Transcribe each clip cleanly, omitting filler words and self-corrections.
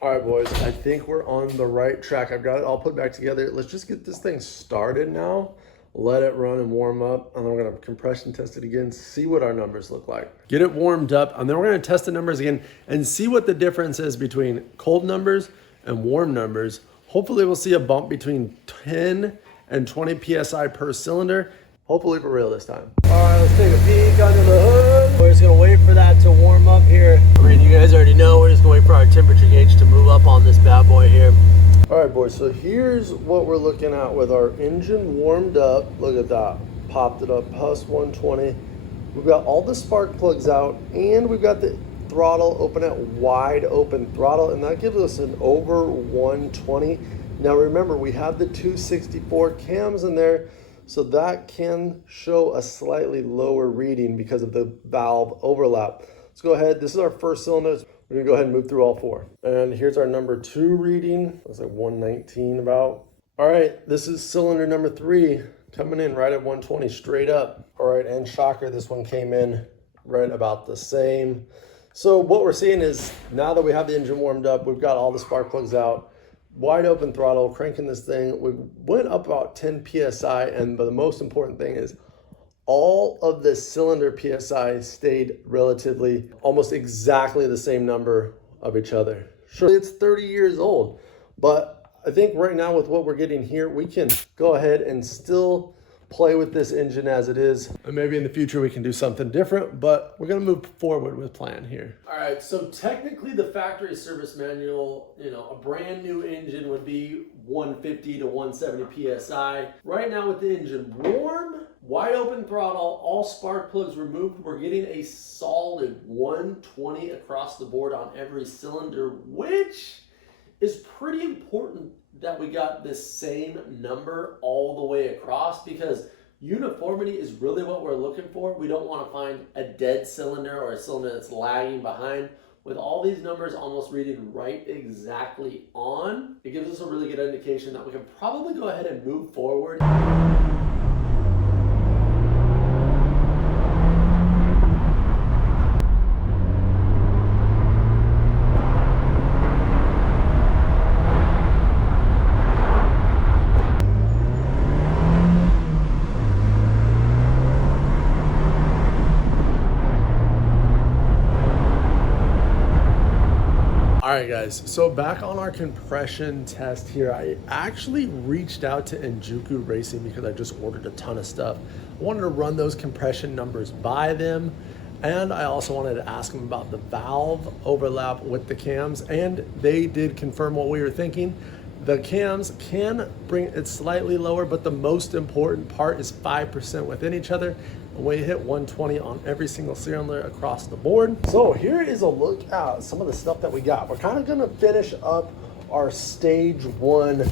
All right, boys, I think we're on the right track. I've got it all put back together. Let's just get this thing started now. Let it run and warm up, and then we're gonna compression test it again, see what our numbers look like. Get it warmed up, and then we're gonna test the numbers again and see what the difference is between cold numbers and warm numbers. Hopefully we'll see a bump between 10 and 20 PSI per cylinder. Hopefully for real this time. All right, let's take a peek under the hood. We're just gonna wait for that to warm up here. I mean, you guys already know, we're just gonna wait for our temperature gauge to move up on this bad boy here. All right, boys, so here's what we're looking at with our engine warmed up. Look at that, popped it up, plus 120. We've got all the spark plugs out, and we've got the throttle open at wide open throttle, and that gives us an over 120. Now remember, we have the 264 cams in there, so that can show a slightly lower reading because of the valve overlap. Let's go ahead. This is our first cylinder. We're gonna go ahead and move through all four. And here's our number 2 reading. It's like 119 about. All right, this is cylinder number 3 coming in right at 120 straight up. All right, and shocker, this one came in right about the same. So what we're seeing is now that we have the engine warmed up, we've got all the spark plugs out, wide open throttle, cranking this thing. We went up about 10 PSI, and the most important thing is all of the cylinder PSI stayed relatively almost exactly the same number of each other. Sure, it's 30 years old, but I think right now with what we're getting here, we can go ahead and still play with this engine as it is. And maybe in the future we can do something different, but we're gonna move forward with plan here. All right, so technically the factory service manual, a brand new engine would be 150 to 170 PSI. Right now with the engine warm, wide open throttle, all spark plugs removed, we're getting a solid 120 across the board on every cylinder, which is pretty important that we got this same number all the way across, because uniformity is really what we're looking for. We don't want to find a dead cylinder or a cylinder that's lagging behind. With all these numbers almost reading right exactly on, it gives us a really good indication that we can probably go ahead and move forward. All right, guys, so back on our compression test here, I actually reached out to Enjuku Racing because I just ordered a ton of stuff. I wanted to run those compression numbers by them, and I also wanted to ask them about the valve overlap with the cams, and they did confirm what we were thinking. The cams can bring it slightly lower, but the most important part is 5% within each other. And we hit 120 on every single cylinder across the board. So here is a look at some of the stuff that we got. We're kind of gonna finish up our stage 1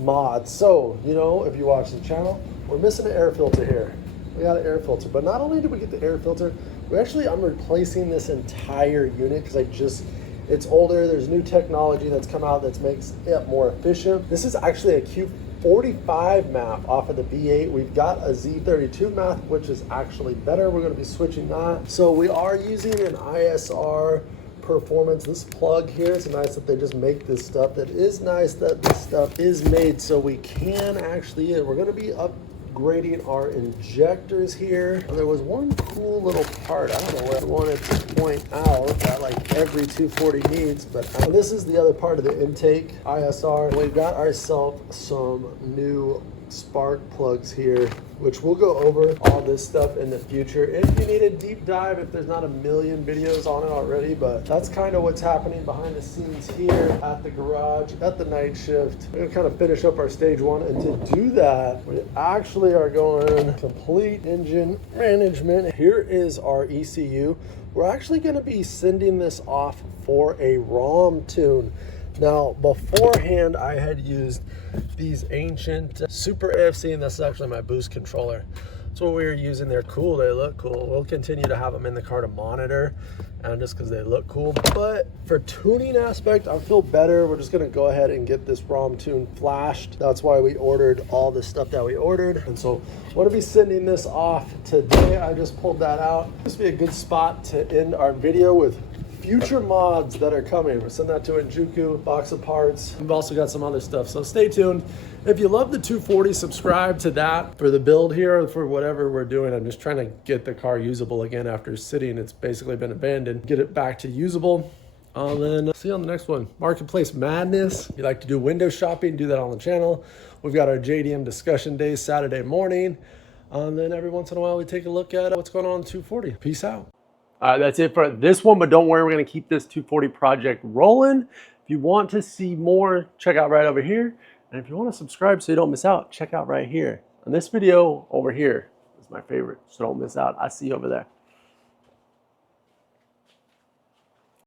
mod. So, if you watch the channel, we're missing an air filter here. We got an air filter, but not only did we get the air filter, I'm replacing this entire unit because it's older. There's new technology that's come out that makes it more efficient. This is actually a Q45 map off of the V8. We've got a Z32 map, which is actually better. We're gonna be switching that. So we are using an ISR performance. This plug here, it's nice that they just make this stuff. That is nice that this stuff is made so we can actually, we're gonna be upgrading our injectors here. There was one cool little part, I don't know what I wanted to point out that like every 240 needs, but this is the other part of the intake ISR. We've got ourselves some new spark plugs here, which we'll go over all this stuff in the future if you need a deep dive, if there's not a million videos on it already. But that's kind of what's happening behind the scenes here at the garage at the Nightshift. We're gonna kind of finish up our stage 1, and to do that we actually are going complete engine management. Here is our ECU. We're actually going to be sending this off for a ROM tune. Now, beforehand, I had used these ancient Super AFC, and this is actually my boost controller. That's what we were using. They're cool. They look cool. We'll continue to have them in the car to monitor, and just because they look cool. But for tuning aspect, I feel better. We're just going to go ahead and get this ROM tune flashed. That's why we ordered all the stuff that we ordered. And so I'm going to be sending this off today. I just pulled that out. This would be a good spot to end our video with future mods that are coming. We'll send that to Injuku, box of parts. We've also got some other stuff, so stay tuned. If you love the 240, subscribe to that for the build here, for whatever we're doing. I'm just trying to get the car usable again after sitting. It's basically been abandoned. Get it back to usable. And then see you on the next one. Marketplace Madness. If you like to do window shopping, do that on the channel. We've got our JDM discussion days Saturday morning. And then every once in a while, we take a look at what's going on in 240. Peace out. That's it for this one, but don't worry, we're going to keep this 240 project rolling. If you want to see more, check out right over here. And if you want to subscribe so you don't miss out, check out right here. And this video over here is my favorite, so don't miss out. I see you over there.